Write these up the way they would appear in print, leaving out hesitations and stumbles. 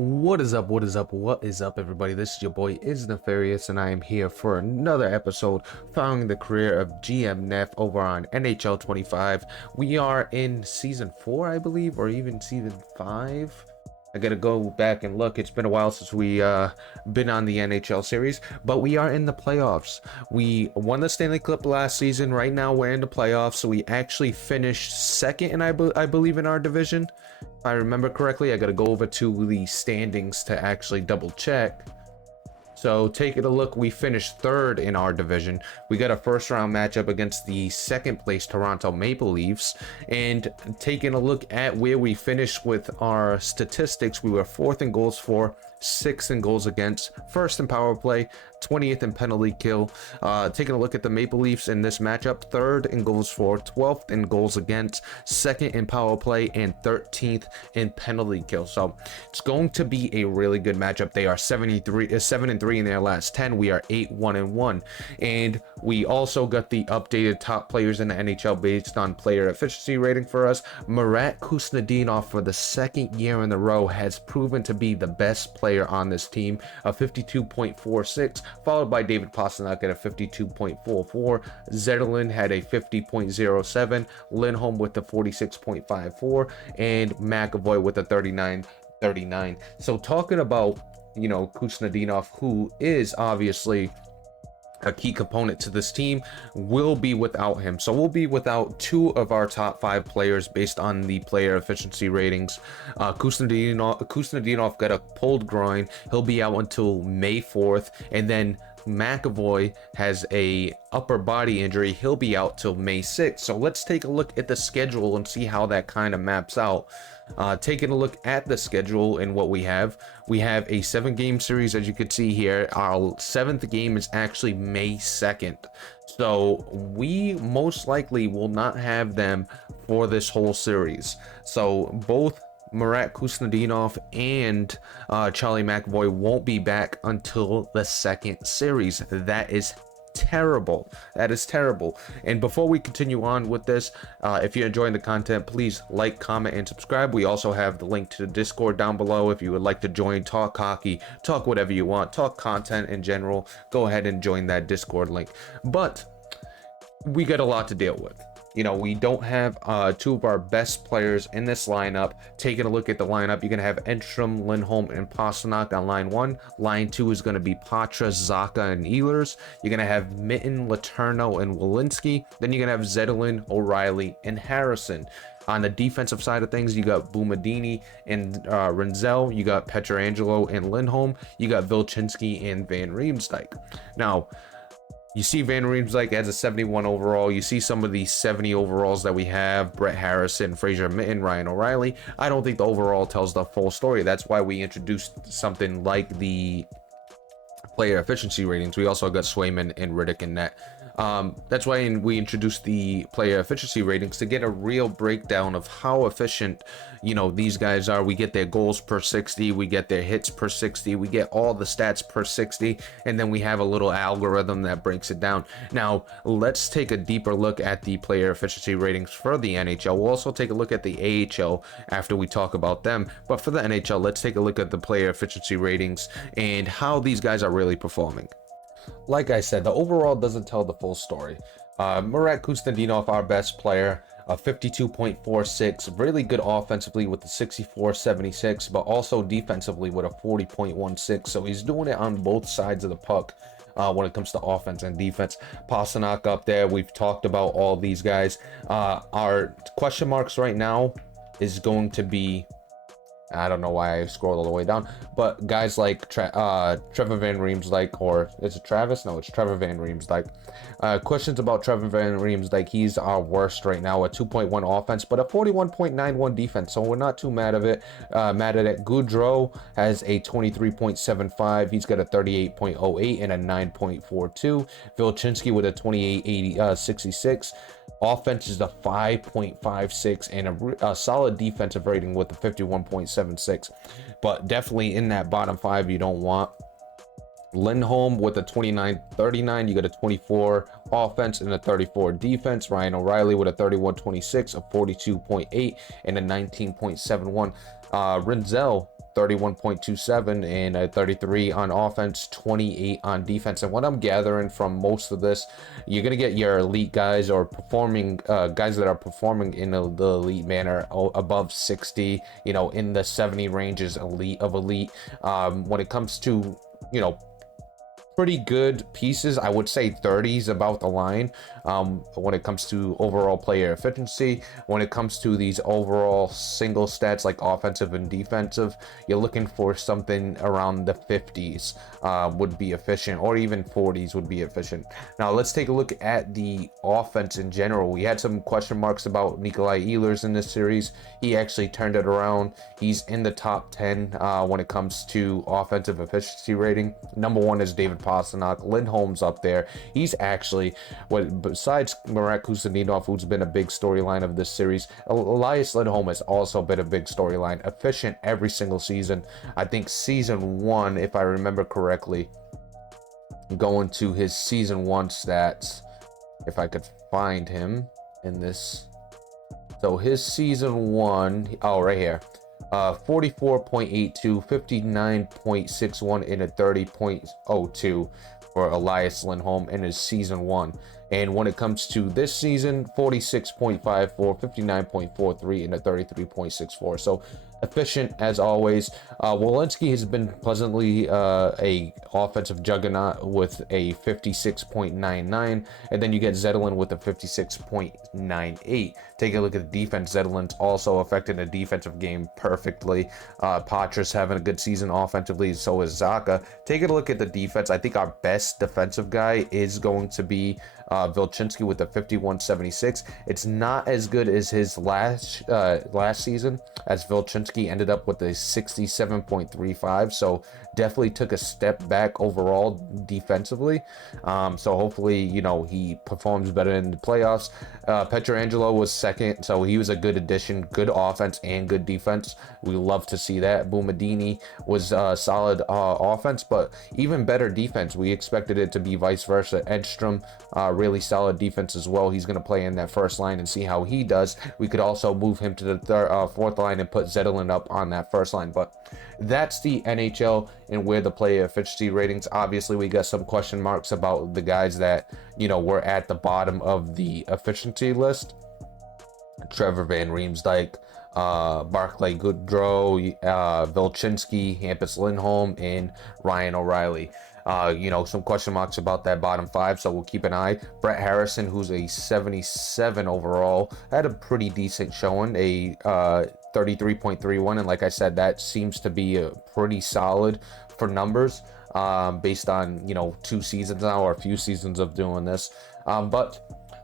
What is up? What is up? What is up, everybody? This is your boy Is Nefarious, and I am here for another episode following the career of GM Neff over on NHL 25. We are in season 4, I believe, or even season 5. I gotta go back and look. It's been a while since we been on the NHL series, but we are in the playoffs. We won the Stanley Cup last season. Right now we're in the playoffs, so we actually finished second, and I believe in our division. If I remember correctly, I gotta go over to the standings to actually double check. So taking a look, we finished third in our division. We got a first round matchup against the second place Toronto Maple Leafs. And taking a look at where we finished with our statistics, we were fourth in goals for, sixth in goals against, first in power play, 20th in penalty kill. Taking a look at the Maple Leafs in this matchup, third in goals for, 12th in goals against, second in power play, and 13th in penalty kill. So it's going to be a really good matchup. They are 7-3 in their last 10. We are 8-1-1, and we also got the updated top players in the NHL based on player efficiency rating for us. Marat Kusnedinov, for the second year in a row, has proven to be the best player on this team, a 52.46, followed by David Pastrnak at a 52.44. Zetterlund had a 50.07, Lindholm with the 46.54, and McAvoy with a 39.39. So talking about, Kusnedinov, who is obviously a key component to this team, will be without him. So we'll be without two of our top 5 players based on the player efficiency ratings. Kusnedinov got a pulled groin. He'll be out until May 4th. And then McAvoy has a upper body injury. He'll be out till May 6th. So let's take a look at the schedule and see how that kind of maps out. Taking a look at the schedule and what we have a 7-game series, as you can see here. Our 7th game is actually May 2nd, so we most likely will not have them for this whole series. So both Marat Kusnedinov and Charlie McAvoy won't be back until the second series. That is terrible. That is terrible. And before we continue on with this, if you're enjoying the content, please like, comment, and subscribe. We also have the link to the Discord down below if you would like to join, talk hockey, talk whatever you want, talk content in general. Go ahead and join that Discord link. But we got a lot to deal with. We don't have two of our best players in this lineup. Taking a look at the lineup, you're going to have Enstrom, Lindholm, and Pastrnak on line 1. Line 2 is going to be Patra, Zacha, and Ehlers. You're going to have Mitten, Letourneau, and Walensky. Then you're going to have Zetterlund, O'Reilly, and Harrison. On the defensive side of things, you got Boumadini and Renzel. You got Pietrangelo and Lindholm. You got Vilchinski and Van Riemsdyk. Now, you see Van Riemsdyk as a 71 overall. You see some of these 70 overalls that we have: Brett Harrison, Fraser Mitten, Ryan O'Reilly. I don't think the overall tells the full story. That's why we introduced something like the player efficiency ratings. We also got Swayman and Riddick in net. That's why we introduced the player efficiency ratings, to get a real breakdown of how efficient these guys are. We get their goals per 60, we get their hits per 60, we get all the stats per 60, and then we have a little algorithm that breaks it down. Now let's take a deeper look at the player efficiency ratings for the NHL. We'll also take a look at the AHL after we talk about them, but for the NHL, let's take a look at the player efficiency ratings and how these guys are really performing. Like I said, the overall doesn't tell the full story. Marat Kusnedinov, our best player, a 52.46, really good offensively with the 64.76, but also defensively with a 40.16. So he's doing it on both sides of the puck when it comes to offense and defense. Pastrnak up there. We've talked about all these guys. Our question marks right now is going to be, I don't know why I scrolled all the way down, but guys like Trevor Van Riemsdyk, or is it Travis? No, it's Trevor Van Riemsdyk. Questions about Trevor Van Riemsdyk. He's our worst right now, a 2.1 offense, but a 41.91 defense, so we're not too mad at it. Goudreau has a 23.75. He's got a 38.08 and a 9.42. Vilchinski with a 28.66. Offense is a 5.56 and a solid defensive rating with a 51.76, but definitely in that bottom 5 you don't want. Lindholm with a 29.39. You got a 24 offense and a 34 defense. Ryan O'Reilly with a 31.26, a 42.8, and a 19.71. Renzel 31.27 and a 33 on offense, 28 on defense. And what I'm gathering from most of this, you're gonna get your elite guys or performing guys that are performing in the elite manner above 60, you know, in the 70 range is elite of elite. When it comes to, you know, pretty good pieces, I would say 30s about the line. When it comes to overall player efficiency, when it comes to these overall single stats like offensive and defensive, you're looking for something around the 50s would be efficient, or even 40s would be efficient. Now let's take a look at the offense in general. We had some question marks about Nikolai Ehlers in this series. He actually turned it around. He's in the top 10 when it comes to offensive efficiency rating. Number one is David Pastrnak. Lindholm's up there. He's actually, besides Marek Kuznetsov, who's been a big storyline of this series, Elias Lindholm has also been a big storyline. Efficient every single season. I think season one, if I remember correctly, going to his season one stats, if I could find him in this. So his season one, oh, right here. 44.82, 59.61, and a 30.02 for Elias Lindholm in his season one. And when it comes to this season, 46.54, 59.43, and a 33.64. So efficient as always. Walensky has been pleasantly a offensive juggernaut with a 56.99, and then you get Zetterlund with a 56.98. Take a look at the defense. Zetterlund's also affecting the defensive game perfectly. Patras having a good season offensively, so is Zacha. Take a look at the defense. I think our best defensive guy is going to be Vilchinski with a 51.76. It's not as good as his last season, as Vilchinski ended up with a 67.35. So definitely took a step back overall defensively. So hopefully, you know, he performs better in the playoffs. Pietrangelo was second, so he was a good addition, good offense and good defense. We love to see that. Boumadini was solid offense, but even better defense. We expected it to be vice versa. Edstrom, really solid defense as well. He's going to play in that first line and see how he does. We could also move him to the fourth line and put Zetterlund up on that first line. But that's the NHL and where the player efficiency ratings. Obviously, we got some question marks about the guys that, you know, were at the bottom of the efficiency list. Trevor Van Riemsdyk, Barclay Goodrow, Vilchinski, Hampus Lindholm, and Ryan O'Reilly. You know, some question marks about that bottom five, so we'll keep an eye. Brett Harrison, who's a 77 overall, had a pretty decent showing, a 33.31, and like I said, that seems to be a pretty solid for numbers, based on, you know, 2 seasons now, or a few seasons of doing this. But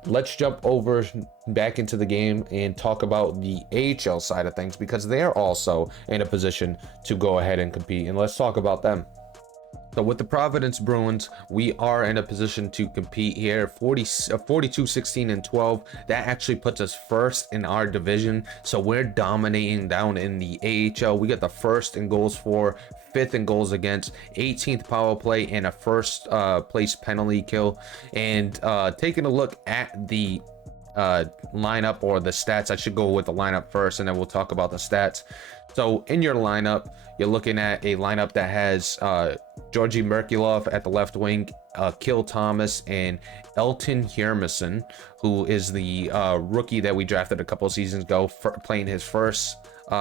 let's jump over back into the game and talk about the AHL side of things, because they're also in a position to go ahead and compete, and let's talk about them. So with the Providence Bruins, we are in a position to compete here. 42, 16, and 12. That actually puts us first in our division. So we're dominating down in the AHL. We got the first in goals for, fifth in goals against, 18th power play, and a first place penalty kill. And taking a look at the lineup, or the stats, I should go with the lineup first, and then we'll talk about the stats. So in your lineup, you're looking at a lineup that has Georgi Merkulov at the left wing, Kill Thomas, and Elton Hjermison, who is the rookie that we drafted a couple of seasons ago, playing his first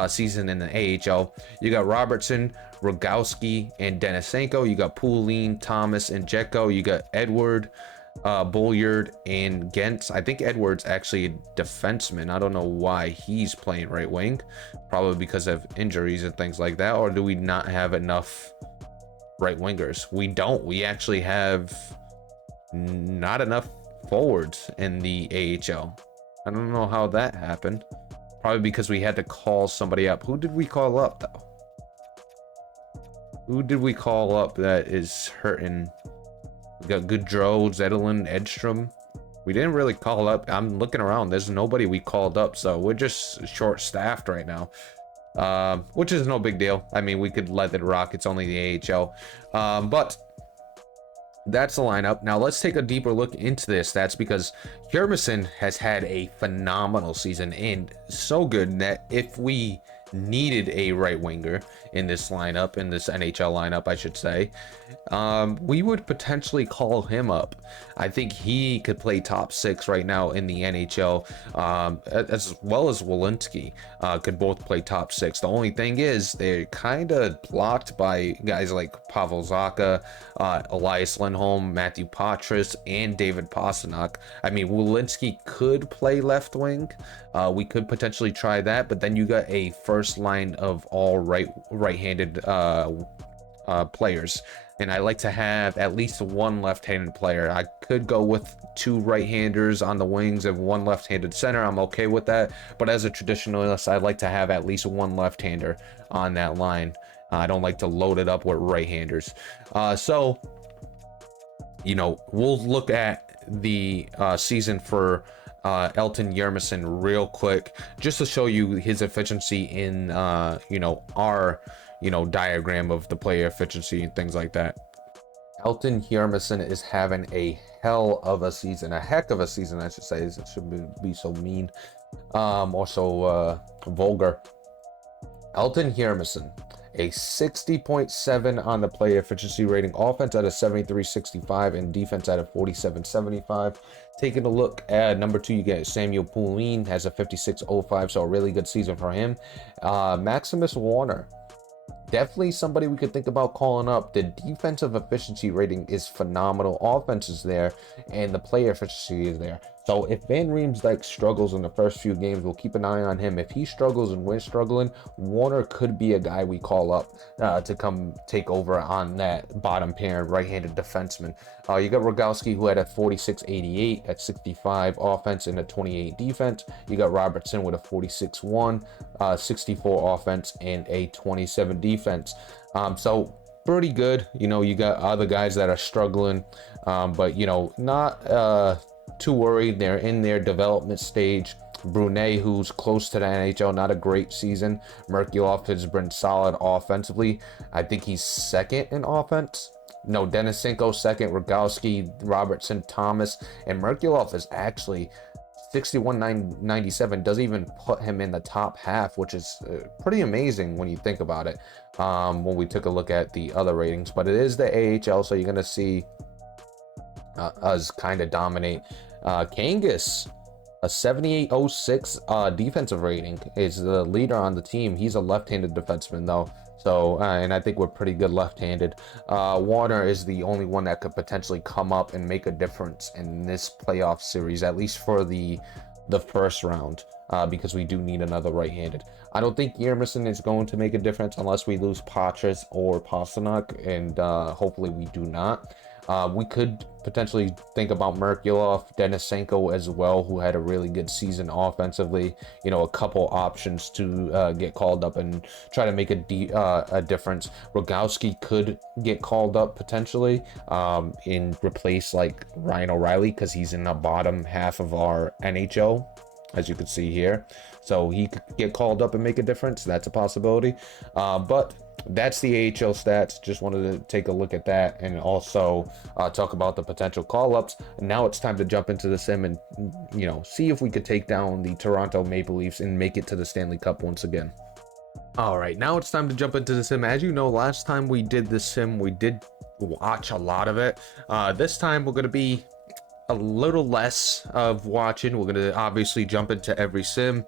season in the AHL. You got Robertson, Rogowski, and Denisenko. You got Poulin, Thomas, and Jekko. You got Edward, Bulliard, and Gentz. I think Edward's actually a defenseman. I don't know why he's playing right wing, probably because of injuries and things like that. Or do we not have enough right wingers? We don't. We actually have not enough forwards in the AHL. I don't know how that happened. Probably because we had to call somebody up. Who did we call up though? Who did we call up that is hurting? We got Goodrow, Zetterlund, Edstrom. We didn't really call up. I'm looking around. There's nobody we called up, so we're just short-staffed right now, which is no big deal. I mean, we could let it rock. It's only the AHL, but that's the lineup. Now let's take a deeper look into their stats, because Hjermison has had a phenomenal season, and so good that if we needed a right winger in this lineup, in this NHL lineup, I should say, we would potentially call him up. I think he could play top six right now in the NHL, as well as Walensky could both play top six. The only thing is they're kind of blocked by guys like Pavel Zacha, Elias Lindholm, Matthew Patras, and David Pastrnak. I mean, Walensky could play left wing. We could potentially try that, but then you got a first line of all right-handed players, and I like to have at least one left-handed player. I could go with two right-handers on the wings and one left-handed center. I'm okay with that, but as a traditionalist, I like to have at least one left-hander on that line. I don't like to load it up with right-handers. So, you know, we'll look at the season for Elton Yermison real quick, just to show you his efficiency in you know, our diagram of the player efficiency and things like that. Elton Yermison is having a hell of a season, a heck of a season, I should say. It shouldn't be so mean, or so vulgar. Elton Yermison, a 60.7 on the player efficiency rating, offense at a 73.65 and defense at a 47.75. Taking a look at number 2, you get Samuel Poulin, has a 56.05, so a really good season for him. Maximus Warner, definitely somebody we could think about calling up. The defensive efficiency rating is phenomenal. Offense is there, and the player efficiency is there. So if Van Riemsdyk struggles in the first few games, we'll keep an eye on him. If he struggles and we're struggling, Warner could be a guy we call up to come take over on that bottom pair right-handed defenseman. You got Rogowski, who had a 46.88 at 65 offense and a 28 defense. You got Robertson with a 46.1, 64 offense and a 27 defense. So pretty good. You know, you got other guys that are struggling, but you know, not too worried. They're in their development stage. Brunet, who's close to the NHL, not a great season. Merkulov has been solid offensively. I think he's second in offense. No, Denisenko second, Rogowski, Robertson, Thomas, and Merkulov is actually 61.97. Doesn't even put him in the top half, which is pretty amazing when you think about it, when we took a look at the other ratings. But it is the AHL, so you're going to see us kind of dominate. Kangas, a 78.06 defensive rating, is the leader on the team. He's a left-handed defenseman though, so and I think we're pretty good left-handed. Warner is the only one that could potentially come up and make a difference in this playoff series, at least for the first round, because we do need another right-handed. I don't think Yermison is going to make a difference unless we lose Patras or Pastrnak, and hopefully we do not. We could potentially think about Merkulov, Denisenko as well, who had a really good season offensively. You know, a couple options to get called up and try to make a difference. Rogowski could get called up potentially and replace like Ryan O'Reilly, because he's in the bottom half of our NHL, as you can see here. So he could get called up and make a difference. That's a possibility. But that's the AHL stats. Just wanted to take a look at that and also talk about the potential call-ups. Now it's time to jump into the sim and, you know, see if we could take down the Toronto Maple Leafs and make it to the Stanley Cup once again. All right, now it's time to jump into the sim. As you know, last time we did the sim, we did watch a lot of it. This time we're going to be a little less of watching. We're going to obviously jump into every sim,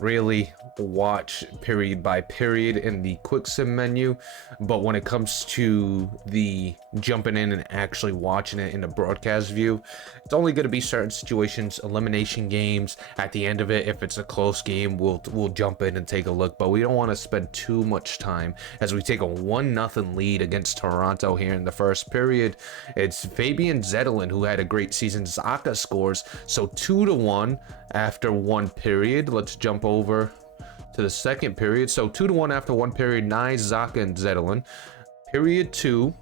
really watch period by period in the quick sim menu, but when it comes to the jumping in and actually watching it in the broadcast view, it's only going to be certain situations, elimination games. At the end of it, if it's a close game, we'll jump in and take a look, but we don't want to spend too much time as we take a 1-0 lead against Toronto here in the first period. It's Fabian Zetterlund who had a great season. Zacha scores, so 2-1 after one period. Let's jump over to the second period. So 2-1 after one period. Nice, Zacha and Zetterlund. Period 2,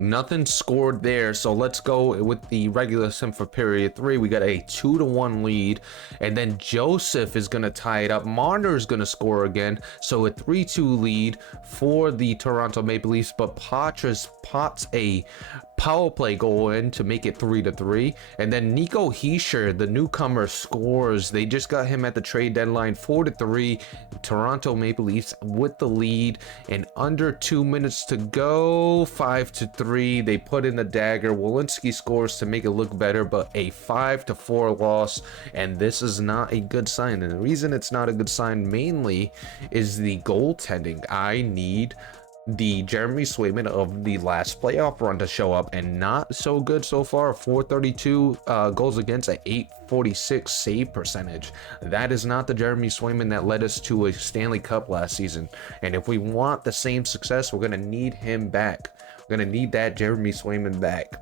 nothing scored there, so let's go with the regular sim for period 3. We got a 2-1 lead, and then Joseph is gonna tie it up. Marner is gonna score again, so a 3-2 lead for the Toronto Maple Leafs. But Patras pots a power play goal in to make it 3-3. And then Nico Hischier, the newcomer, scores. They just got him at the trade deadline, 4-3. Toronto Maple Leafs with the lead, and under 2 minutes to go, 5-3. They put in the dagger. Welinski scores to make it look better, but a 5-4 loss, and this is not a good sign. And the reason it's not a good sign mainly is the goaltending. I need the Jeremy Swayman of the last playoff run to show up, and not so good so far. 432 goals against, at 846 save percentage. That is not the Jeremy Swayman that led us to a Stanley Cup last season, and if we want the same success, we're going to need him back. We're going to need that Jeremy Swayman back.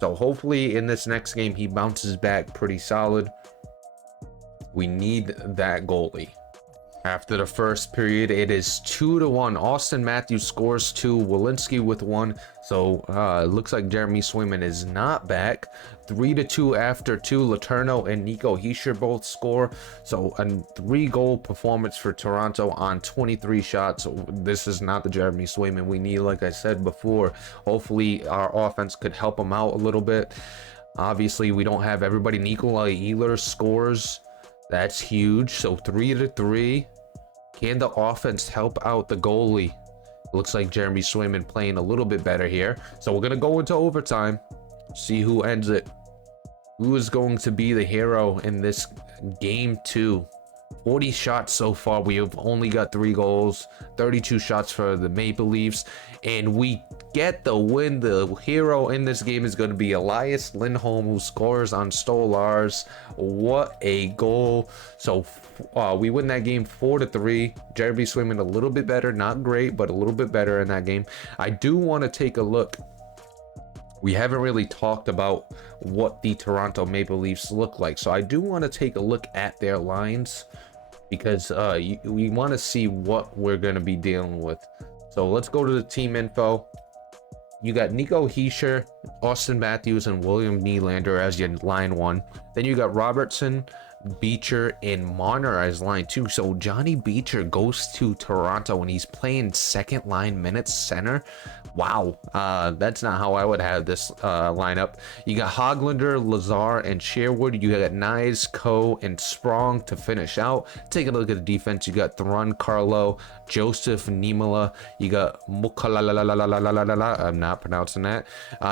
So hopefully in this next game he bounces back pretty solid. We need that goalie. After the first period, it is 2-1. Austin Matthews scores 2, Welinski with 1. So it looks like Jeremy Swayman is not back. 3-2 after 2. Letourneau and Nico Hischier both score. So a 3-goal performance for Toronto on 23 shots. This is not the Jeremy Swayman we need, like I said before. Hopefully our offense could help him out a little bit. Obviously, we don't have everybody. Nikolai Ehlers scores. That's huge. So 3-3. Can the offense help out the goalie? Looks like Jeremy Swayman playing a little bit better here. So we're going to go into overtime. See who ends it. Who is going to be the hero in this game 2? 40 shots so far. We have only got 3 goals. 32 shots for the Maple Leafs. And we get the win. The hero in this game is going to be Elias Lindholm, who scores on Stolarz. What a goal. So we win that game 4-3. Jeremy Swayman a little bit better. Not great, but a little bit better in that game. I do want to take a look. We haven't really talked about what the Toronto Maple Leafs look like. So I do want to take a look at their lines, because we want to see what we're going to be dealing with. So let's go to the team info. You got Nico Hischier, Austin Matthews, and William Nylander as your line 1. Then you got Robertson, Beecher, and Marner as line 2. So Johnny Beecher goes to Toronto and he's playing second line minutes center. Wow, that's not how I would have this lineup. You got Hoglander, Lazar, and Sherwood. You got Nyes, Coe, and Sprong to finish out. Take a look at the defense. You got Thrun, Carlo, Joseph, Niemela. You got Mukala, I'm not pronouncing that.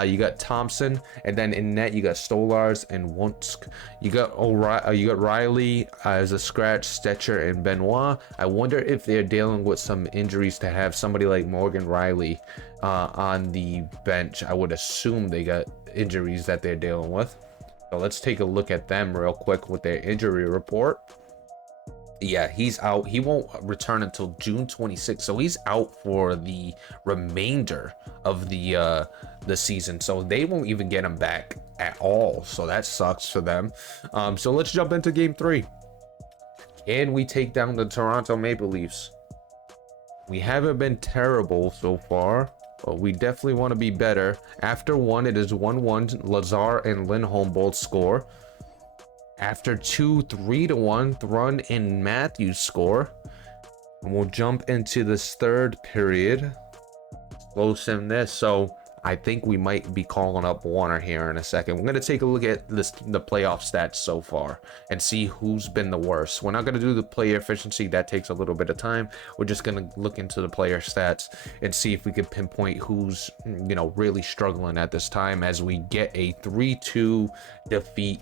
You got Thompson, and then in net you got Stolarz and Wunsk. You got Riley as a scratch, Stetcher, and Benoit. I wonder if they're dealing with some injuries to have somebody like Morgan Riley on the bench. I would assume they got injuries that they're dealing with. So let's take a look at them real quick with their injury report. Yeah, he's out. He won't return until June 26th, so he's out for the remainder of the season. So they won't even get him back at all. So that sucks for them. So let's jump into game 3. Can we take down the Toronto Maple Leafs? We haven't been terrible so far, but we definitely want to be better. After 1, it is 1-1. Lazar and Lindholm both score. After 2, 3-1. Thrun and Matthews score. And we'll jump into this third period. Slow sim this. So I think we might be calling up Warner here in a second. We're going to take a look at the playoff stats so far and see who's been the worst. We're not going to do the player efficiency. That takes a little bit of time. We're just going to look into the player stats and see if we can pinpoint who's, really struggling at this time as we get a 3-2 defeat.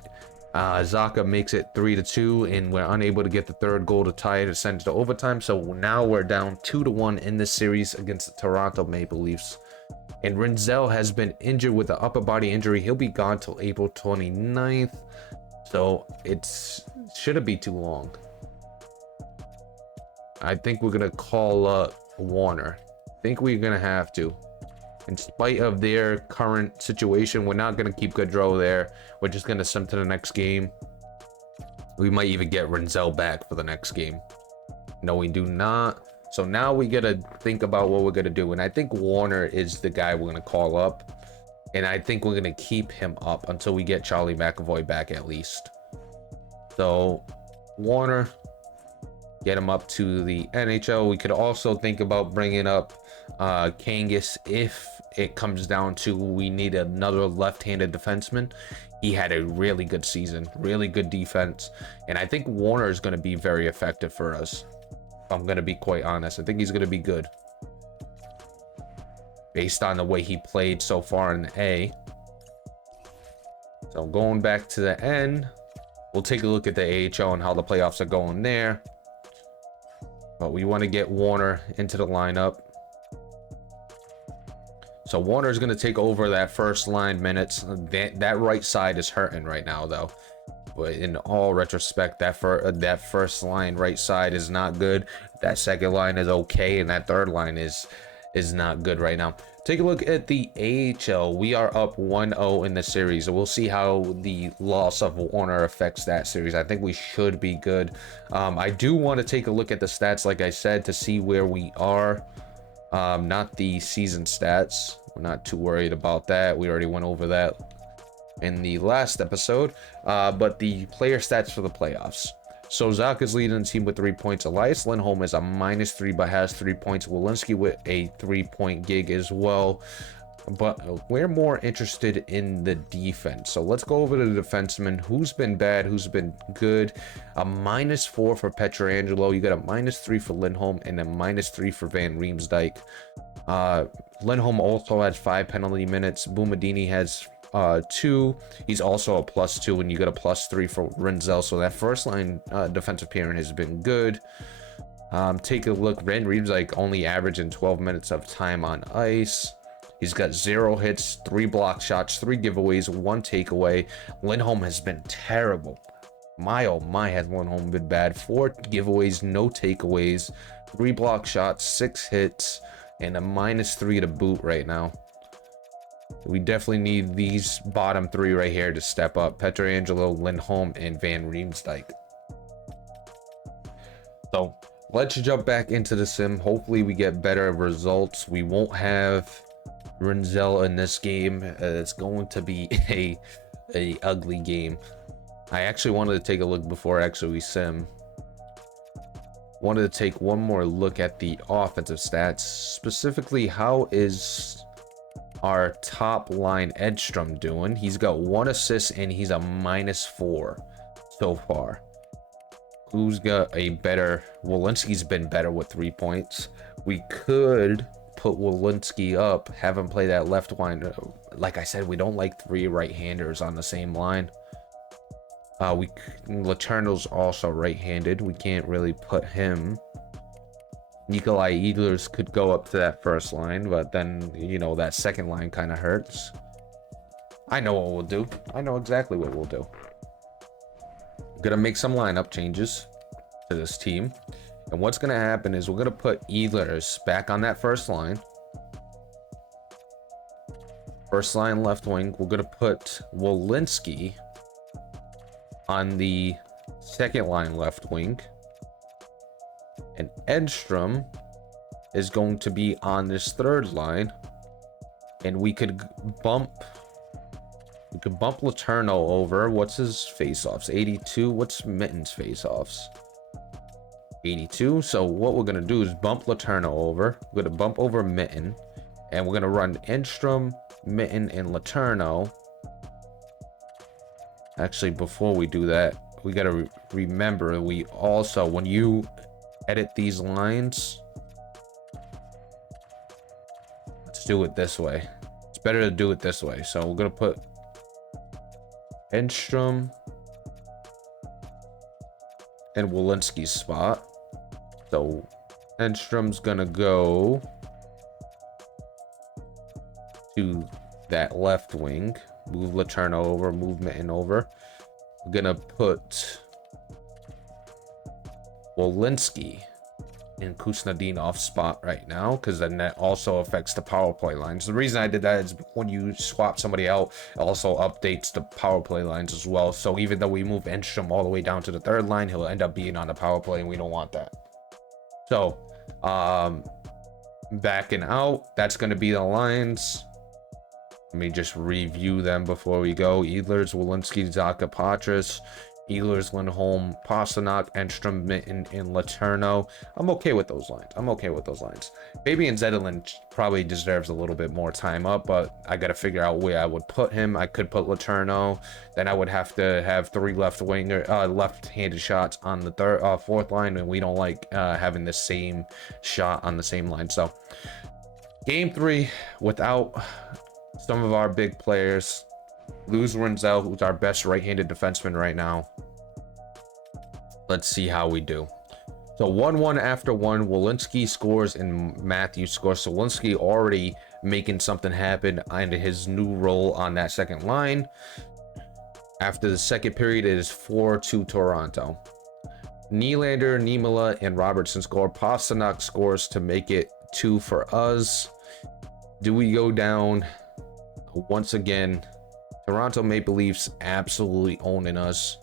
Zaka makes it 3-2, and we're unable to get the third goal to tie it and send it to overtime. So now we're down 2-1 in this series against the Toronto Maple Leafs. And Rinzel has been injured with an upper body injury. He'll be gone till April 29th. So it shouldn't be too long. I think we're going to call up Warner. I think we're going to have to. In spite of their current situation, we're not going to keep Gaudreau there. We're just going to send to the next game. We might even get Rinzel back for the next game. No, we do not. So now we got to think about what we're going to do. And I think Warner is the guy we're going to call up. And I think we're going to keep him up until we get Charlie McAvoy back at least. So Warner, get him up to the NHL. We could also think about bringing up Kangas if it comes down to we need another left-handed defenseman. He had a really good season, really good defense, and I think Warner is going to be very effective for us. I'm going to be quite honest. I think he's going to be good based on the way he played so far in the A. So going back to the N, we'll take a look at the AHL and how the playoffs are going there. But we want to get Warner into the lineup. So Warner is going to take over that first line minutes. That right side is hurting right now, though. But in all retrospect, that first line right side is not good. That second line is okay, and that third line is not good right now. Take a look at the AHL. We are up 1-0 in the series. We'll see how the loss of Warner affects that series. I think we should be good. I do want to take a look at the stats, like I said, to see where we are. Not the season stats. We're not too worried about that. We already went over that in the last episode. But the player stats for the playoffs. So Zach is leading the team with 3 points. Elias Lindholm is a -3 but has 3 points. Walensky with a 3-point gig as well. But we're more interested in the defense. So let's go over to the defenseman. Who's been bad? Who's been good? A -4 for Pietrangelo. You got a -3 for Lindholm and a -3 for Van Riemsdyk. Lindholm also has 5 penalty minutes. Boumadini has 2. He's also a +2, and you got a +3 for Renzel. So that first line defensive pairing has been good. Take a look. Van Riemsdyk only averaging 12 minutes of time on ice. He's got 0 hits, 3 block shots, 3 giveaways, 1 takeaway. Lindholm has been terrible. My oh my, has Lindholm been bad. 4 giveaways, no takeaways, 3 block shots, 6 hits, and a -3 to boot right now. We definitely need these bottom 3 right here to step up. Pietrangelo, Lindholm, and Van Riemsdyk. So let's jump back into the sim. Hopefully we get better results. We won't have Renzel in this game. It's going to be a ugly game. I actually wanted to take a look before actually we sim. Wanted to take one more look at the offensive stats. Specifically, how is our top line Edstrom doing? He's got 1 assist and he's a -4 so far. Who's got a better? Walensky's been better with 3 points. We could put Walensky up, have him play that left line. Like I said, we don't like 3 right-handers on the same line. Letourneau's also right-handed. We can't really put him. Nikolai Ehlers could go up to that first line, but then, you know, that second line kind of hurts. I know what we'll do. I know exactly what we'll do. I'm gonna make some lineup changes to this team. And what's gonna happen is we're gonna put Ehlers back on that first line. First line left wing. We're gonna put Walensky on the second line left wing. And Edstrom is going to be on this third line. And we could bump Letourneau over. What's his face-offs? 82. What's Mitten's face-offs? 82. So what we're gonna do is bump Letourneau over. We're gonna bump over Mitten, and we're gonna run Edstrom, Mitten, and Letourneau. Actually, before we do that, we gotta remember, we also, when you edit these lines, let's do it this way. It's better to do it this way. So we're gonna put Edstrom in Walensky's spot. So Edstrom's gonna go to that left wing, move Letourneau over, move Mitten over. We're gonna put Walensky in Kuznetsov's spot right now, because then that also affects the power play lines. The reason I did that is when you swap somebody out, it also updates the power play lines as well. So even though we move Edstrom all the way down to the third line, he'll end up being on the power play, and we don't want that. So backing out, that's going to be the lines. Let me just review them before we go. Ehlers, Walensky, Zaka, Patras. Ehlers, Lindholm, Pasternak, Enstrom, Mitten, and Letourneau. I'm okay with those lines. I'm okay with those lines. Fabian Zetterlund probably deserves a little bit more time up, but I got to figure out where I would put him. I could put Letourneau. Then I would have to have 3 left-handed shots on the fourth line, and we don't like having the same shot on the same line. So, game 3 without some of our big players. Lose Renzel, who's our best right-handed defenseman right now. Let's see how we do. So 1-1 after 1. Walensky scores and Matthews scores. So Walensky already making something happen into his new role on that second line. After the second period, it is 4-2 Toronto. Nylander, Niemela, and Robertson score. Pasternak scores to make it 2 for us. Do we go down once again? Toronto Maple Leafs absolutely owning us.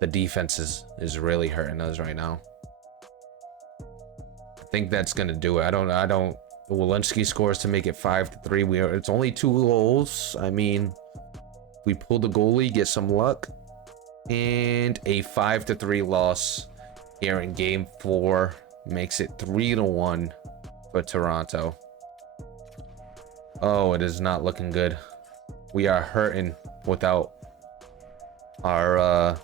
The defense is really hurting us right now. I think that's gonna do it. I don't. Walensky scores to make it 5-3. It's only 2 goals. I mean, we pull the goalie, get some luck, and a 5-3 loss here in Game 4 makes it 3-1 for Toronto. Oh, it is not looking good. We are hurting without our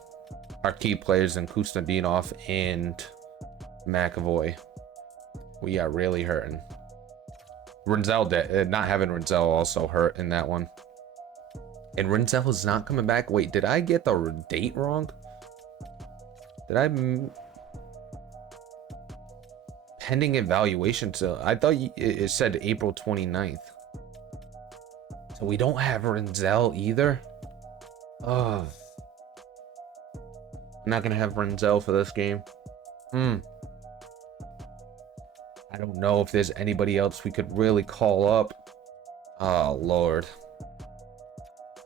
key players in Kustadinov and McAvoy. We are really hurting. Renzel, not having Renzel also hurt in that one. And Renzel is not coming back. Wait, did I get the date wrong? Did I pending evaluation? So I thought it said April 29th. So we don't have Renzel either. Oh, I'm not gonna have Renzel for this game. I don't know if there's anybody else we could really call up. Oh Lord,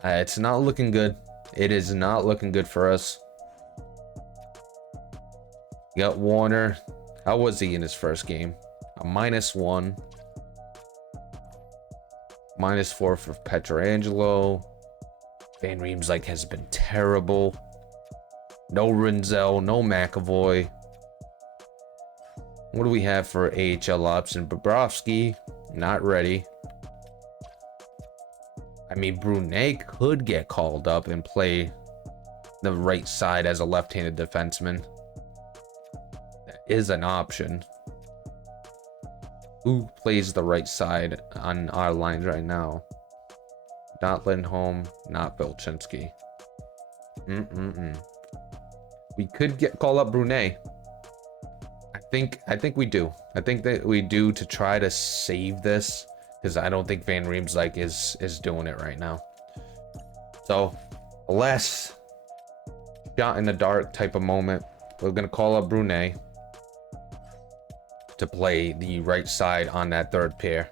it's not looking good. It is not looking good for us. You got Warner. How was he in his first game? A -1. -4 for Pietrangelo. Van Riemsdyk has been terrible. No Renzel, no McAvoy. What do we have for AHL option? Bobrovsky, not ready. I mean, Brunet could get called up and play the right side as a left-handed defenseman. That is an option. Who plays the right side on our lines right now? Not Lindholm, not Vilchinski. We could call up Brunet. I think we do. I think that we do to try to save this, because I don't think Van Riemsdyk is doing it right now. So, a less shot in the dark type of moment. We're gonna call up Brunet to play the right side on that third pair.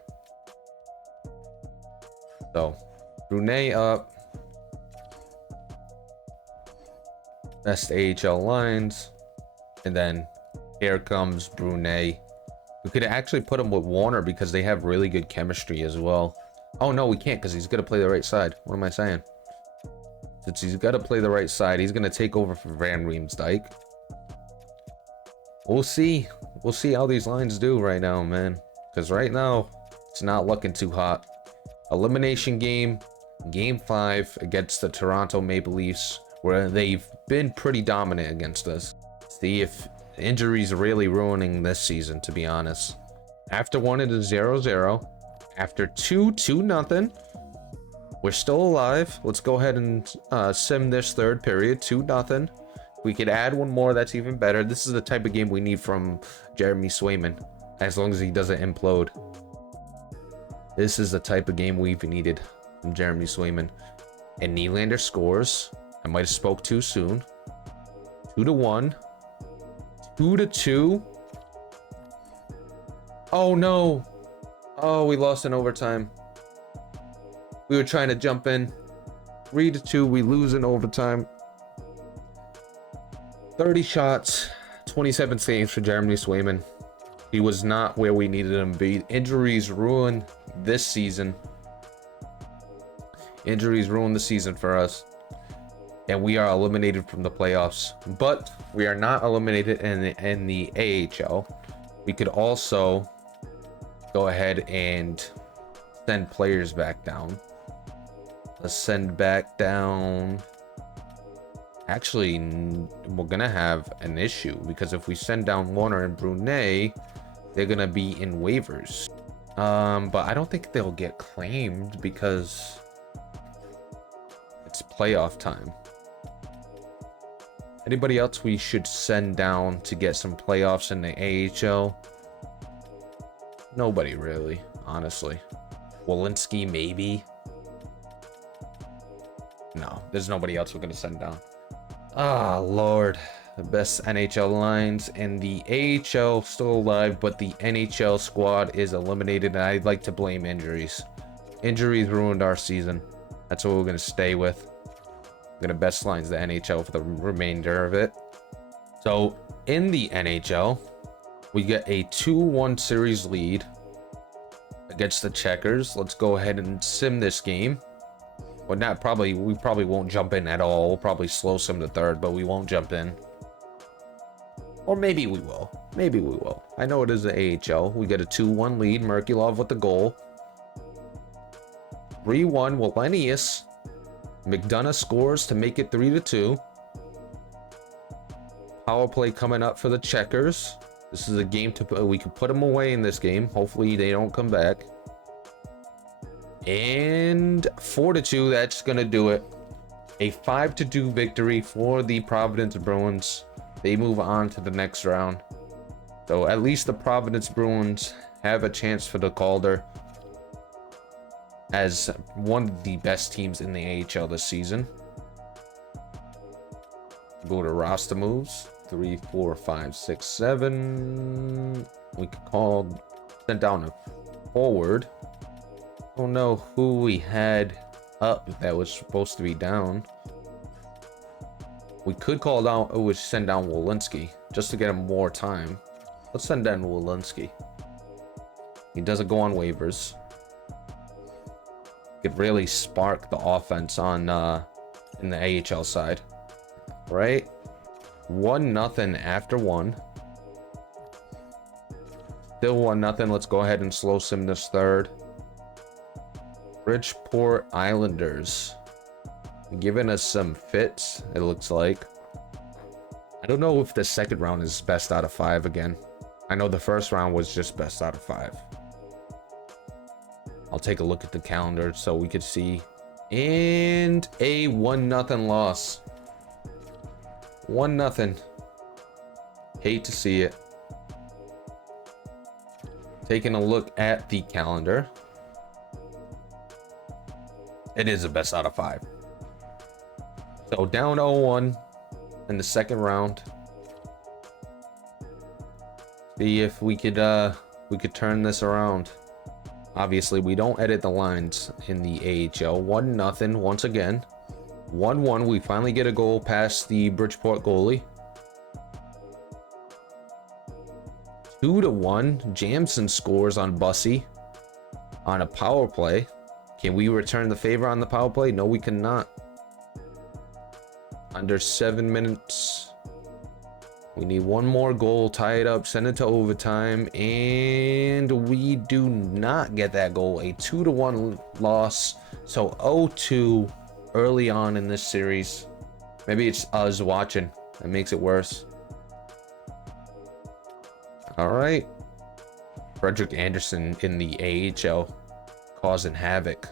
So, Brunet up. Best AHL lines. And then here comes Brunet. We could actually put him with Warner because they have really good chemistry as well. Oh no, we can't because he's gonna play the right side. What am I saying? Since he's got to play the right side, he's gonna take over for Van Riemsdyk. We'll see. We'll see how these lines do right now, man. Because right now, it's not looking too hot. Elimination game, Game 5 against the Toronto Maple Leafs, where they've been pretty dominant against us. See if injuries are really ruining this season, to be honest. After 1, it is 0-0. After 2, 2-0. We're still alive. Let's go ahead and sim this third period, 2-0. We could add one more, that's even better. This is the type of game we need from Jeremy Swayman, as long as he doesn't implode. This is the type of game we've needed from Jeremy Swayman. And Nylander scores. I might have spoke too soon. 2-1. 2-2. Oh no. Oh, we lost in overtime. We were trying to jump in. 3-2. We lose in overtime. 30 shots, 27 saves for Jeremy Swayman. He was not where we needed him to be. Injuries ruined this season. Injuries ruined the season for us. and we are eliminated from the playoffs. But we are not eliminated in the AHL. We could also go ahead and send players back down. Let's send back down. Actually, we're gonna have an issue, because if we send down Warner and Brunet, they're gonna be in waivers. But I don't think they'll get claimed because it's playoff time. Anybody else we should send down to get some playoffs in the AHL? Nobody really, honestly. Walensky, maybe. No, there's nobody else we're gonna send down. Ah, Lord. The best NHL lines in the AHL still alive, but the NHL squad is eliminated, and I'd like to blame injuries. Injuries ruined our season. That's what we're gonna stay with. We're gonna best lines the NHL for the remainder of it. So in the NHL, we get a 2-1 series lead against the Checkers. Let's go ahead and sim this game. Well, not probably. We probably won't jump in at all. We'll probably slow sim to third, but we won't jump in. Or maybe we will. Maybe we will. I know it is the AHL. We get a 2-1 lead. Merkulov with the goal. 3-1. Wallenius. McDonough scores to make it 3-2. Power play coming up for the Checkers. This is a game we can put them away in this game. Hopefully they don't come back. And 4-2. That's gonna do it. A 5-2 victory for the Providence Bruins. They move on to the next round. So at least the Providence Bruins have a chance for the Calder as one of the best teams in the AHL this season. Go to roster moves. 3, 4, 5, 6, 7. We could send down a forward. Don't know who we had up that was supposed to be down. We could call down, send down Walensky just to get him more time. Let's send down Walensky. He doesn't go on waivers. Could really spark the offense on in the AHL side, right? 1-0 after 1. Still 1-0. Let's go ahead and slow sim this third. Bridgeport Islanders giving us some fits, it looks like. I don't know if the second round is best out of 5 again. I know the first round was just best out of 5. I'll take a look at the calendar so we could see. And a 1-0 loss. 1-0. Hate to see it. Taking a look at the calendar. It is a best out of 5. So down 0-1 in the second round. See if we could turn this around. Obviously, we don't edit the lines in the AHL. 1-0 once again. 1-1. We finally get a goal past the Bridgeport goalie. 2-1. Jamson scores on Bussy on a power play. Can we return the favor on the power play? No, we cannot. Under 7 minutes. We need one more goal, tie it up, send it to overtime, and we do not get that goal. A 2-1 loss. So 0-2 early on in this series. Maybe it's us watching that makes it worse. All right. Frederick Anderson in the AHL causing havoc.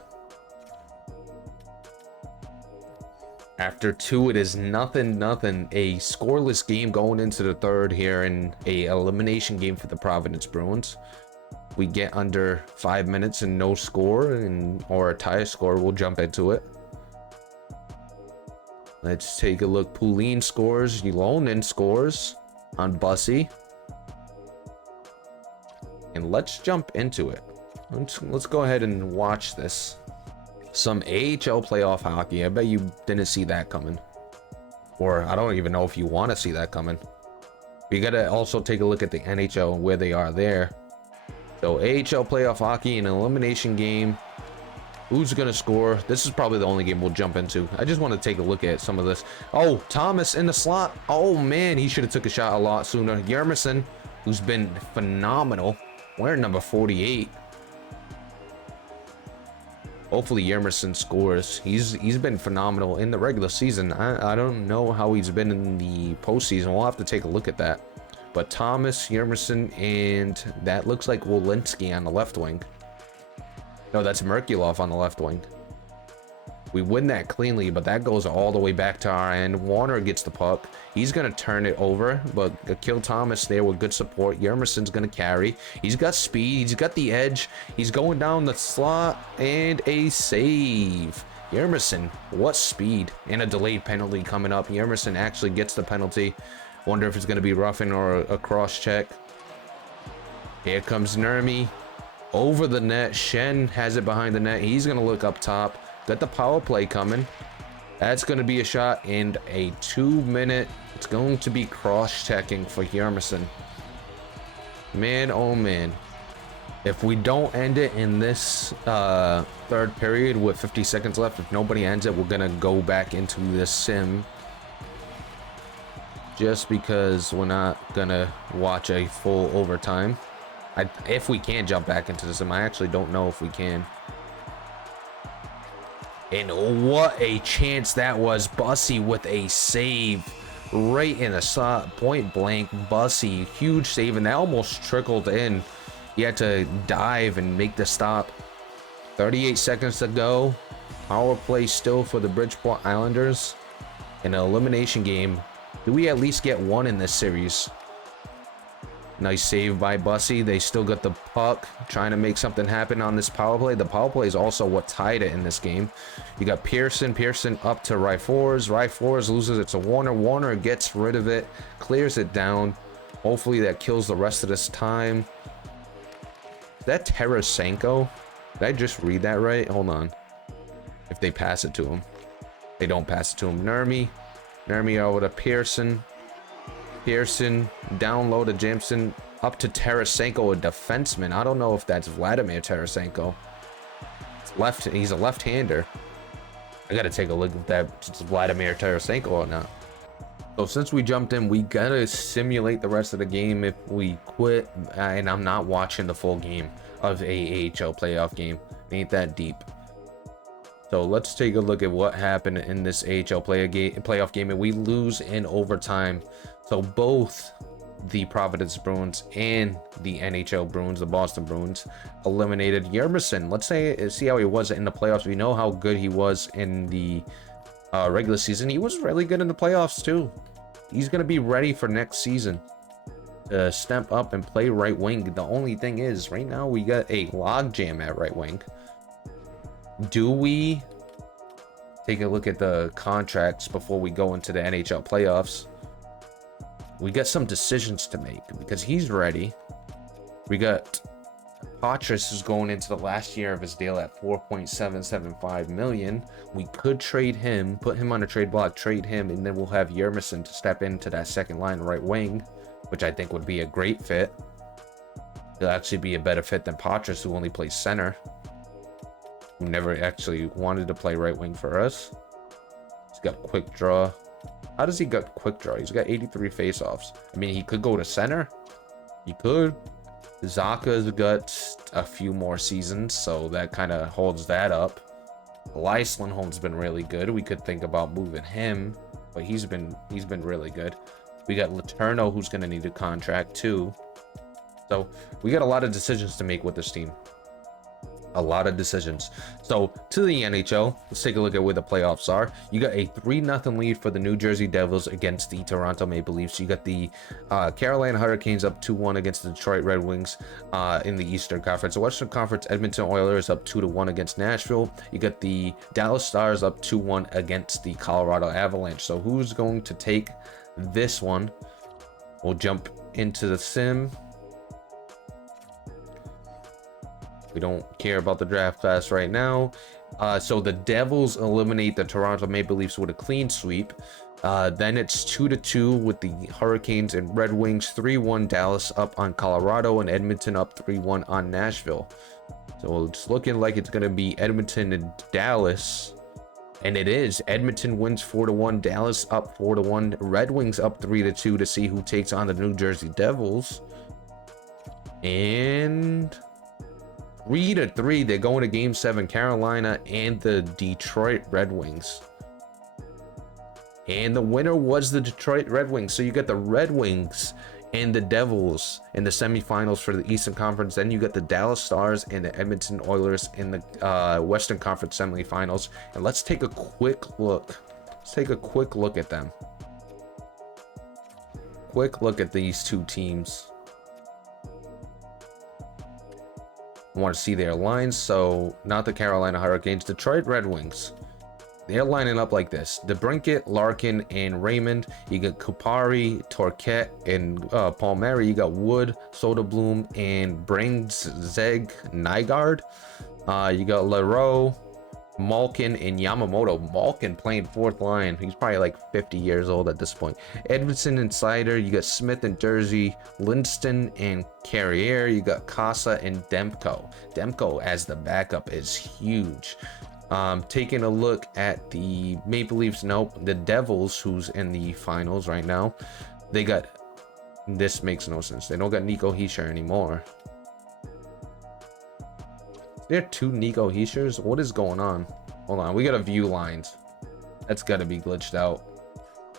After 2, it is 0-0. A scoreless game going into the third here in a elimination game for the Providence Bruins. We get under 5 minutes and no score or a tie score. We'll jump into it. Let's take a look. Poulin scores. Ylonen scores on Bussy. And let's jump into it. Let's go ahead and watch this. Some AHL playoff hockey. I bet you didn't see that coming. Or I don't even know if you want to see that coming. You gotta also take a look at the NHL and where they are there. So AHL playoff hockey, an elimination game. Who's gonna score? This is probably the only game we'll jump into. I just want to take a look at some of this. Oh, Thomas in the slot. Oh man, he should have took a shot a lot sooner. Yermison, who's been phenomenal. Wearing number 48. Hopefully Yermison scores. He's been phenomenal in the regular season. I don't know how he's been in the postseason. We'll have to take a look at that. But Thomas, Yermison, and that looks like Walensky on the left wing. No, that's Merkulov on the left wing. We win that cleanly, but that goes all the way back to our end. Warner gets the puck. He's going to turn it over, but Akil Thomas there with good support. Yermison's going to carry. He's got speed. He's got the edge. He's going down the slot, and a save. Yermison, what speed. And a delayed penalty coming up. Yermison actually gets the penalty. Wonder if it's going to be roughing or a cross check. Here comes Nurmi. Over the net. Shen has it behind the net. He's going to look up top. Got the power play coming. That's going to be a shot in a 2-minute. It's going to be cross-checking for Yermison. Man, oh man. If we don't end it in this third period with 50 seconds left, if nobody ends it, we're going to go back into this sim. Just because we're not going to watch a full overtime. If we can jump back into the sim, I actually don't know if we can. And what a chance that was. Bussy with a save right in the slot, point blank. Bussy, huge save, and that almost trickled in. He had to dive and make the stop. 38 seconds to go. Power play still for the Bridgeport Islanders. In an elimination game. Do we at least get one in this series? Nice save by Bussy. They still got the puck, trying to make something happen on this power play. The power play is also what tied it in this game. You got Pearson. Pearson up to Ryfors. Ryfors loses it to Warner. Warner gets rid of it, clears it down. Hopefully that kills the rest of this time. Is that Tarasenko? Did I just read that right? Hold on. If they pass it to him. They don't pass it to him. Nurmi. Nurmi over to Pearson. Pearson down low to Jameson, up to Tarasenko, a defenseman. I don't know if that's Vladimir Tarasenko. It's he's a left-hander. I gotta take a look at that. It's Vladimir Tarasenko or not. So since we jumped in, we gotta simulate the rest of the game. If we quit, and I'm not watching the full game of a AHL playoff game. It ain't that deep. So let's take a look at what happened in this AHL playoff game, and we lose in overtime. So both the Providence Bruins and the NHL Bruins, the Boston Bruins, eliminated Yermison. Let's see how he was in the playoffs. We know how good he was in the regular season. He was really good in the playoffs too. He's going to be ready for next season to step up and play right wing. The only thing is, right now we got a logjam at right wing. Do we take a look at the contracts before we go into the NHL playoffs? We got some decisions to make because he's ready. We got Patras is going into the last year of his deal at $4.775 million. We could trade him, put him on a trade block, trade him, and then we'll have Yermison to step into that second line right wing, which I think would be a great fit. He'll actually be a better fit than Patras, who only plays center, who never actually wanted to play right wing for us. He's got quick draw. How does he got quick draw? He's got 83 faceoffs. I mean, he could go to center. He could. Zaka's got a few more seasons, so that kind of holds that up. Elias Lindholm's been really good. We could think about moving him, but he's been really good. We got Letourneau, who's going to need a contract too. So we got a lot of decisions to make with this team. A lot of decisions. So to the NHL, let's take a look at where the playoffs are. You got a 3-0 lead for the New Jersey Devils against the Toronto Maple Leafs. You got the Carolina Hurricanes up 2-1 against the Detroit Red Wings in the Eastern Conference. The Western Conference, Edmonton Oilers up 2-1 against Nashville. You got the Dallas Stars up 2-1 against the Colorado Avalanche. So who's going to take this one? We'll jump into the sim. We don't care about the draft class right now. So the Devils eliminate the Toronto Maple Leafs with a clean sweep. Then it's 2-2 with the Hurricanes and Red Wings. 3-1 Dallas up on Colorado, and Edmonton up 3-1 on Nashville. So it's looking like it's gonna be Edmonton and Dallas. And it is. Edmonton wins 4-1. Dallas up 4-1. Red Wings up 3-2 to see who takes on the New Jersey Devils. And 3-3. They're going to Game 7. Carolina and the Detroit Red Wings. And the winner was the Detroit Red Wings. So you got the Red Wings and the Devils in the semifinals for the Eastern Conference. Then you got the Dallas Stars and the Edmonton Oilers in the Western Conference semifinals. And let's take a quick look. Let's take a quick look at them. Quick look at these two teams. I want to see their lines. So not the Carolina Hurricanes, Detroit Red Wings. They're lining up like this: DeBrincat, Larkin, and Raymond. You got Kupari, Torquette, and Palmieri. You got Wood, Soderblom, and Zeg Nygaard. You got Leroux, Malkin, and Yamamoto. Malkin playing fourth line. He's probably like 50 years old at this point. Edmondson and Sider. You got Smith and Jersey, Linston and Carrier. You got Casa and Demko. Demko as the backup is huge. Taking a look at the Maple Leafs, nope, the Devils, who's in the finals right now. They got, this makes no sense. They don't got Nico Hischier anymore. There are two Nico Hischiers? What is going on? Hold on, we gotta view lines. That's gotta be glitched out.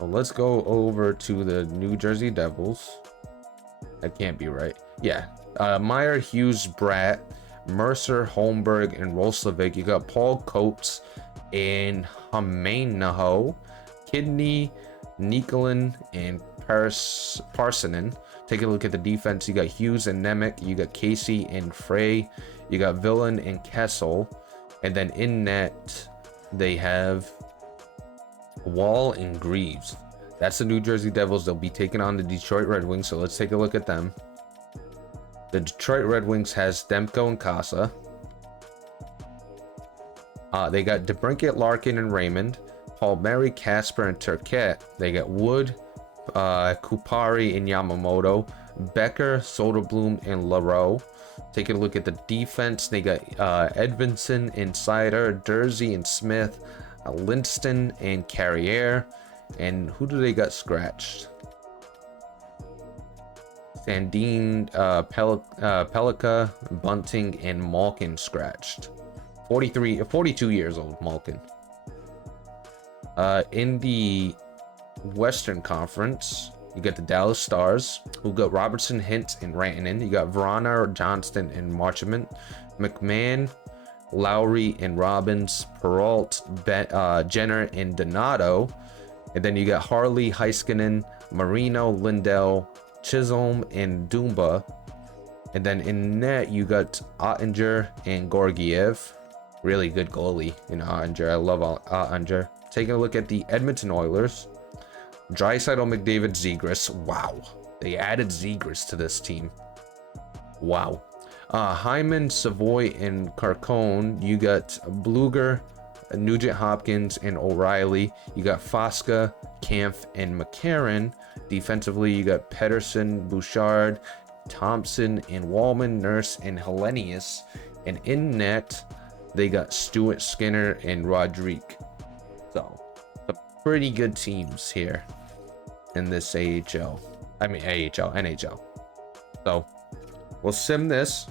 Well, let's go over to the New Jersey Devils. That can't be right. Yeah, Meyer, Hughes, Bratt, Mercer, Holmberg, and Roslovic. You got Paul Coates and Hamanaho, Kidney, Nikolin, and Parsonen. Take a look at the defense. You got Hughes and Nemec. You got Casey and Frey. You got Villain and Kessel. And then in net, they have Wall and Greaves. That's the New Jersey Devils. They'll be taking on the Detroit Red Wings. So let's take a look at them. The Detroit Red Wings has Demko and Casa. They got DeBrincat, Larkin, and Raymond. Palmieri, Casper, and Turquette. They got Wood, Kupari, and Yamamoto. Becker, Soderblom, and Leroux. Taking a look at the defense, they got Edvinson and Sider, Jersey and Smith, Linston and Carrier. And who do they got scratched? Sandine, Pelika, Bunting, and Malkin scratched. 42 years old, Malkin. In the Western Conference, you got the Dallas Stars, who got Robertson, Hintz, and Rantanen. You got Vrana, Johnston, and Marchment. McMahon, Lowry, and Robbins. Peralt, Jenner, and Donato. And then you got Harley, Heiskanen, Marino, Lindell, Chisholm, and Dumba. And then in net, you got Ottinger and Gorgiev. Really good goalie in Ottinger. I love Ottinger. Taking a look at the Edmonton Oilers. Draisaitl, McDavid, Zegras. Wow. They added Zegras to this team. Wow. Hyman, Savoy, and Carcone. You got Bluger, Nugent Hopkins, and O'Reilly. You got Fosca, Kampf, and McCarron. Defensively, you got Pedersen, Bouchard, Thompson, and Wallman, Nurse, and Hellenius. And in net, they got Stuart, Skinner, and Rodrigue. So, some pretty good teams here in this NHL. I mean, AHL, NHL. So, we'll sim this.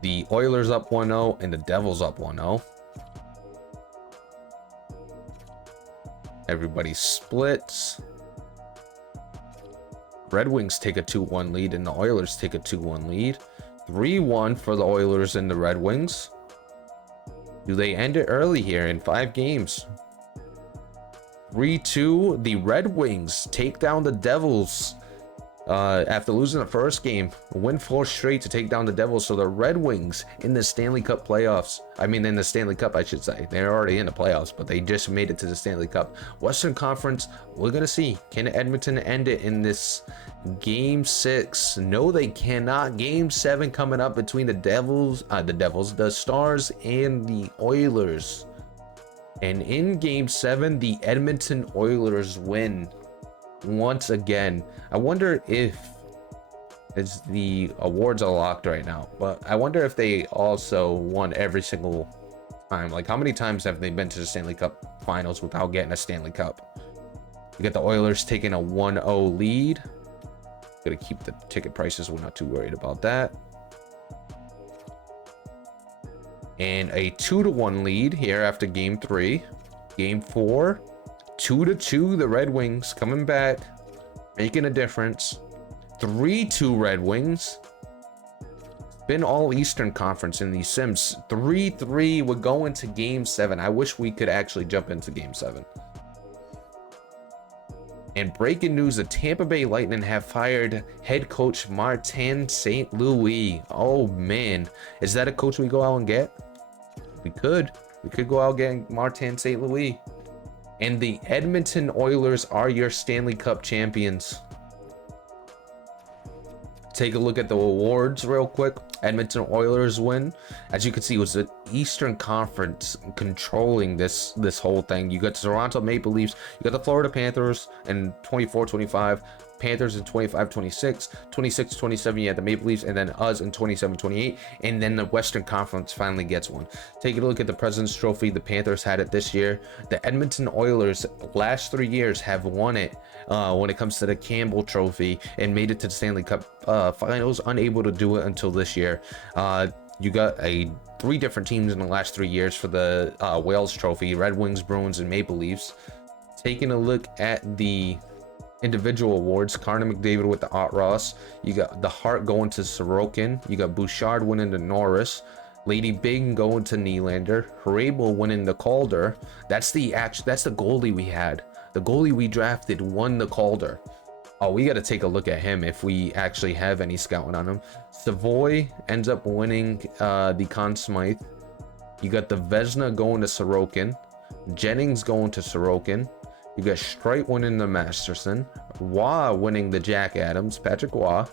The Oilers up 1-0 and the Devils up 1-0. Everybody splits. Red Wings take a 2-1 lead and the Oilers take a 2-1 lead. 3-1 for the Oilers and the Red Wings. Do they end it early here in 5 games? 3-2. The Red Wings take down the Devils after losing the first game. Win 4 straight to take down the Devils. So the Red Wings in the Stanley Cup playoffs. I mean, in the Stanley Cup, I should say. They're already in the playoffs, but they just made it to the Stanley Cup. Western Conference, we're going to see. Can Edmonton end it in this Game 6? No, they cannot. Game 7 coming up between the Stars, and the Oilers. And in Game 7, the Edmonton Oilers win once again. I wonder if is the awards are locked right now, but I wonder if they also won every single time. Like, how many times have they been to the Stanley Cup Finals without getting a Stanley Cup? You get the Oilers taking a 1-0 lead. Gonna keep the ticket prices. We're not too worried about that. And a 2-1 lead here after game 3. Game 4, 2-2. The Red Wings coming back, making a difference. 3-2 Red Wings. Been all Eastern Conference in these sims. 3-3. We're going to game 7. I wish we could actually jump into game 7. And breaking news, the Tampa Bay Lightning have fired head coach Martin St. Louis. Oh man, is that a coach we go out and get? We could go out getting Martin St. Louis. And the Edmonton Oilers are your Stanley Cup champions. Take a look at the awards real quick. Edmonton Oilers win. As you can see, it was the Eastern Conference controlling this whole thing. You got Toronto Maple Leafs, you got the Florida Panthers in 24-25, Panthers in 25-26, 26-27, you had the Maple Leafs, and then us in 27-28, and then the Western Conference finally gets one. Take a look at the President's Trophy. The Panthers had it this year. The Edmonton Oilers last 3 years have won it when it comes to the Campbell Trophy and made it to the Stanley Cup Finals, unable to do it until this year. You got 3 different teams in the last 3 years for the Wales Trophy: Red Wings, Bruins, and Maple Leafs. Taking a look at the individual awards, Connor McDavid with the Art Ross. You got the Hart going to Sorokin. You got Bouchard winning to Norris. Lady Bing going to Nylander. Hrabel winning the Calder. That's the goalie we had. The goalie we drafted won the Calder. Oh, we got to take a look at him if we actually have any scouting on him. Savoy ends up winning the Conn Smythe. You got the Vezina going to Sorokin. Jennings going to Sorokin. You got Streit winning the Masterson. Waugh winning the Jack Adams, Patrick Waugh.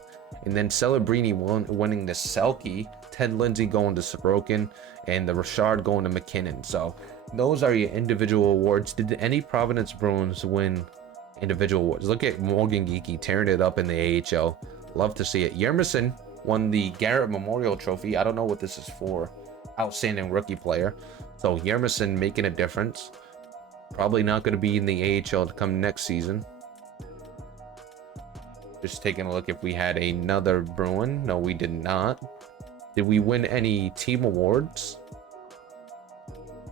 And then Celebrini winning the Selke. Ted Lindsay going to Sorokin. And the Richard going to McKinnon. So those are your individual awards. Did any Providence Bruins win individual awards? Look at Morgan Geekie tearing it up in the AHL. Love to see it. Yermison won the Garrett Memorial Trophy. I don't know what this is for. Outstanding rookie player. So Yermison making a difference. Probably not going to be in the AHL to come next season. Just taking a look if we had another Bruin. No, we did not. Did we win any team awards?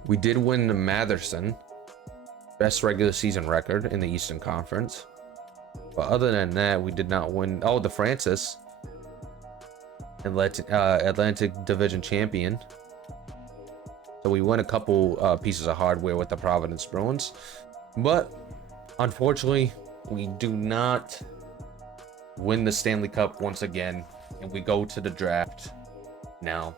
We did win the Matherson best regular season record in the Eastern Conference. But other than that, we did not win. Oh, the Francis Atlantic Division champion. So we won a couple pieces of hardware with the Providence Bruins. But unfortunately, we do not win the Stanley Cup once again. And we go to the draft now.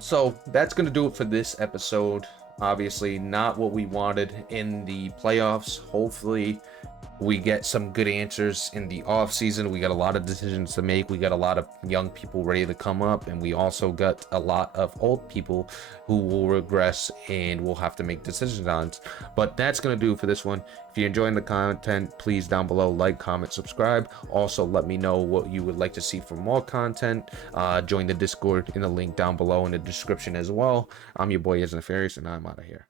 So that's going to do it for this episode. Obviously not what we wanted in the playoffs. Hopefully we get some good answers in the off season. We got a lot of decisions to make. We got a lot of young people ready to come up, and we also got a lot of old people who will regress and we'll have to make decisions on. But that's going to do it for this one. If you're enjoying the content, please down below like, comment, subscribe. Also let me know what you would like to see for more content. Join the Discord in the link down below in the description as well. I'm your boy Nefarious, and I'm out of here.